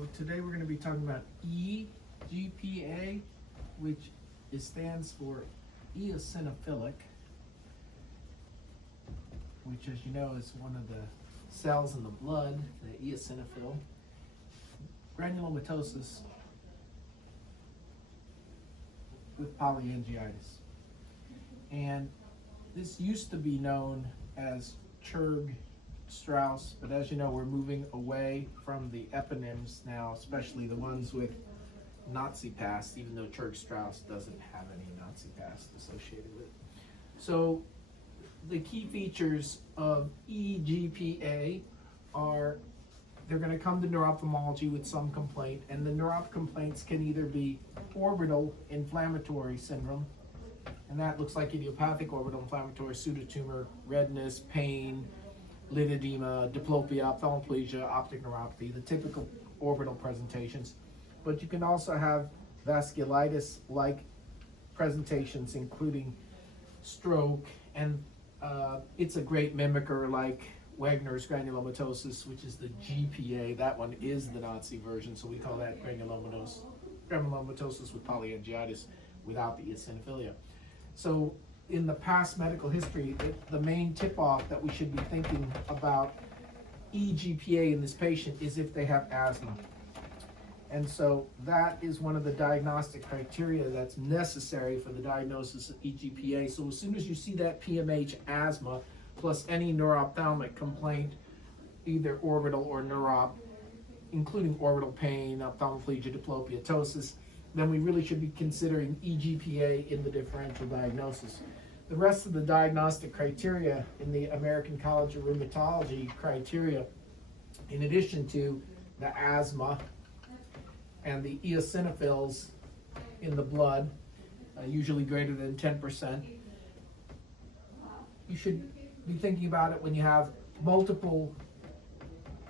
So today we're going to be talking about eGPA, which stands for eosinophilic, which, as you know, is one of the cells in the blood, the eosinophil. Granulomatosis with polyangiitis. And this used to be known as Churg-Strauss, but as you know, we're moving away from the eponyms now, especially the ones with Nazi past, even though Churg-Strauss doesn't have any Nazi past associated with it. So the key features of eGPA are they're going to come to neuro-ophthalmology with some complaint, and the neuro-op complaints can either be orbital inflammatory syndrome, and that looks like idiopathic orbital inflammatory pseudotumor, redness, pain, lid edema, diplopia, ophthalmoplegia, optic neuropathy, the typical orbital presentations. But you can also have vasculitis-like presentations, including stroke, and it's a great mimicker like Wegener's granulomatosis, which is the GPA. That one is the Nazi version, so we call that granulomatosis with polyangiitis without the eosinophilia. So in the past medical history, the main tip-off that we should be thinking about eGPA in this patient is if they have asthma. And so that is one of the diagnostic criteria that's necessary for the diagnosis of eGPA. So as soon as you see that PMH asthma, plus any neuro-ophthalmic complaint, either orbital or neuro-op, including orbital pain, ophthalmoplegia, diplopia, ptosis, then we really should be considering eGPA in the differential diagnosis. The rest of the diagnostic criteria in the American College of Rheumatology criteria, in addition to the asthma and the eosinophils in the blood, usually greater than 10%, you should be thinking about it when you have multiple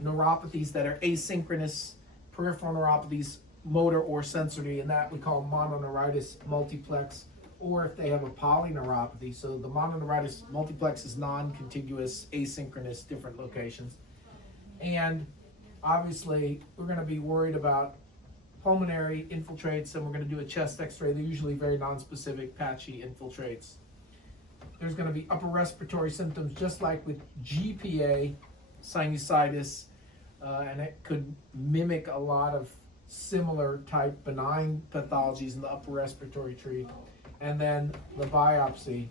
neuropathies that are asynchronous, peripheral neuropathies, motor or sensory, and that we call mononeuritis multiplex, or if they have a polyneuropathy. So the mononeuritis multiplex is non-contiguous, asynchronous, different locations. And obviously, we're going to be worried about pulmonary infiltrates, and we're going to do a chest x-ray. They're usually very non-specific, patchy infiltrates. There's going to be upper respiratory symptoms, just like with GPA, sinusitis, and it could mimic a lot of similar type benign pathologies in the upper respiratory tree. And then the biopsy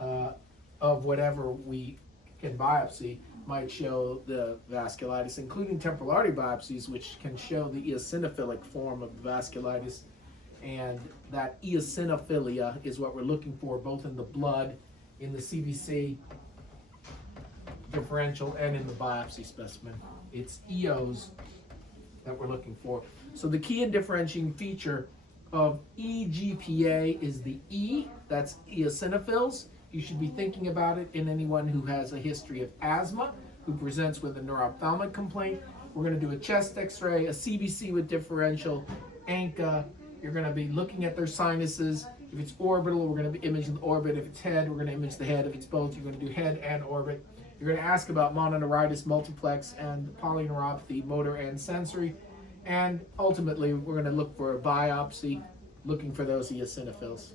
of whatever we can biopsy might show the vasculitis, including temporal artery biopsies, which can show the eosinophilic form of vasculitis. And that eosinophilia is what we're looking for, both in the blood, in the CBC differential, and in the biopsy specimen. It's EOs that we're looking for. So the key and differentiating feature of eGPA is the E, that's eosinophils. You should be thinking about it in anyone who has a history of asthma, who presents with a neuro-ophthalmic complaint. We're going to do a chest x-ray, a CBC with differential, ANCA. You're going to be looking at their sinuses. If it's orbital, we're going to be imaging the orbit. If it's head, we're going to image the head. If it's both, you're going to do head and orbit. You're going to ask about mononeuritis multiplex and polyneuropathy, motor and sensory. And ultimately, we're going to look for a biopsy, looking for those eosinophils.